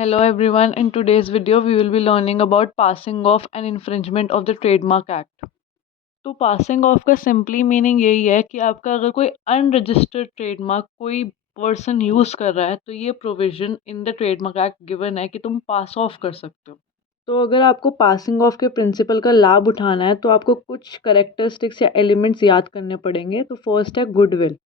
Hello everyone, in today's video we will be learning about passing off and infringement of the Trademark Act. तो passing of का simply meaning यही है कि आपका अगर कोई अनरजिस्टर्ड ट्रेडमार्क कोई पर्सन यूज़ कर रहा है तो ये provision in the trademark act given है कि तुम पास ऑफ कर सकते हो। तो अगर आपको पासिंग ऑफ के प्रिंसिपल का लाभ उठाना है तो आपको कुछ करेक्टरिस्टिक्स या एलिमेंट्स याद करने पड़ेंगे। तो फर्स्ट है गुडविल।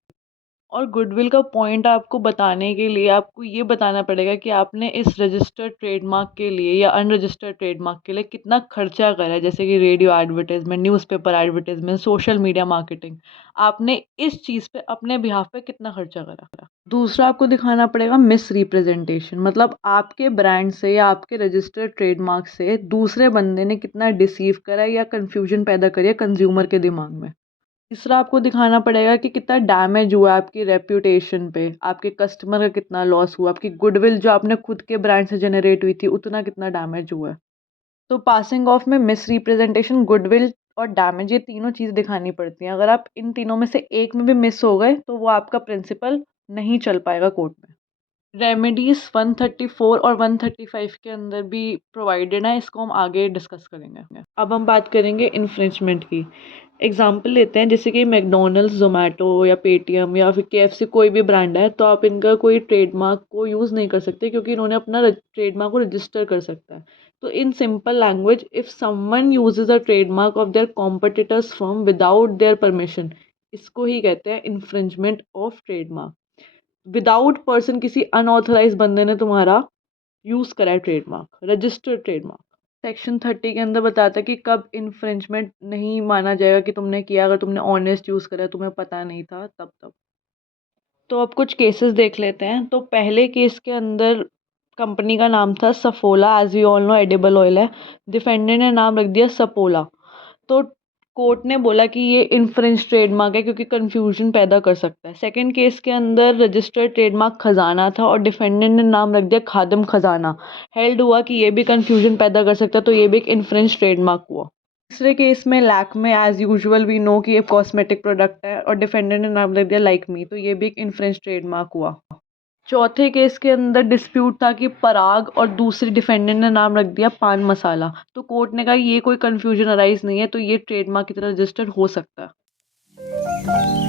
और गुडविल का पॉइंट आपको बताने के लिए आपको ये बताना पड़ेगा कि आपने इस रजिस्टर्ड ट्रेडमार्क के लिए या अनरजिस्टर्ड ट्रेडमार्क के लिए कितना खर्चा करा है, जैसे कि radio advertisement, newspaper advertisement, social media marketing. आपने इस चीज़ पे अपने बिहाफ पे कितना खर्चा करा। दूसरा आपको दिखाना पड़ेगा मिस रिप्रेजेंटेशन, मतलब आपके ब्रांड से या आपके रजिस्टर्ड ट्रेडमार्क से दूसरे बंदे ने कितना डिसीव करा है या कन्फ्यूजन पैदा करी है कंज्यूमर के दिमाग में। तीसरा आपको दिखाना पड़ेगा कि कितना डैमेज हुआ है आपकी रेप्यूटेशन पे, आपके कस्टमर का कितना लॉस हुआ, आपकी गुडविल जो आपने खुद के ब्रांड से जनरेट हुई थी उतना कितना डैमेज हुआ है। तो पासिंग ऑफ में मिस रिप्रेजेंटेशन, गुडविल और डैमेज, ये तीनों चीज़ दिखानी पड़ती हैं। अगर आप इन तीनों में से एक में भी मिस हो गए तो वो आपका प्रिंसिपल नहीं चल पाएगा कोर्ट में। रेमेडीज़ 134 और 135 के अंदर भी प्रोवाइडेड है, इसको हम आगे डिस्कस करेंगे। अब हम बात करेंगे इन्फ्रिंजमेंट की। एग्जाम्पल लेते हैं, जैसे कि मैकडोनल्ड्स, जोमेटो या पेटीएम या फिर केएफसी, कोई भी ब्रांड है, तो आप इनका कोई ट्रेडमार्क को यूज़ नहीं कर सकते क्योंकि इन्होंने अपना ट्रेडमार्क को रजिस्टर कर सकता है। तो in simple language, if someone usage a trademark of their competitors firm without their permission, इसको ही कहते हैं infringement of trademark. Without person, किसी अनऑथराइज बंदे ने तुम्हारा यूज़ करा है ट्रेडमार्क, रजिस्टर्ड ट्रेडमार्क। सेक्शन 30 के अंदर बताता है कि कब इन्फ्रिंजमेंट नहीं माना जाएगा कि तुमने किया, अगर तुमने ऑनेस्ट यूज़ करा, तुम्हें पता नहीं था तब। तो अब कुछ केसेस देख लेते हैं। तो पहले केस के अंदर कंपनी का नाम था Saffola, as we all know edible oil है। डिफेंडेंट ने नाम रख दिया सपोला। तो कोर्ट ने बोला कि ये इन्फ्रिंज ट्रेडमार्क है क्योंकि कंफ्यूजन पैदा कर सकता है। सेकंड केस के अंदर रजिस्टर्ड ट्रेडमार्क खजाना था और डिफेंडेंट ने नाम रख दिया खादिम खजाना। हेल्ड हुआ कि ये भी कंफ्यूजन पैदा कर सकता है, तो ये भी एक इन्फ्रिंज ट्रेडमार्क हुआ। तीसरे केस में Lakme, as usual we know कि ये कॉस्मेटिक प्रोडक्ट है और डिफेंडेंट ने नाम रख दिया लाइक मी, तो ये भी एक इन्फ्रिंज ट्रेडमार्क हुआ। चौथे केस के अंदर डिस्प्यूट था कि पराग, और दूसरी डिफेंडेंट ने नाम रख दिया पान मसाला। तो कोर्ट ने कहा ये कोई कंफ्यूजन अराइज नहीं है, तो ये ट्रेडमार्क की तरह रजिस्टर्ड हो सकता है।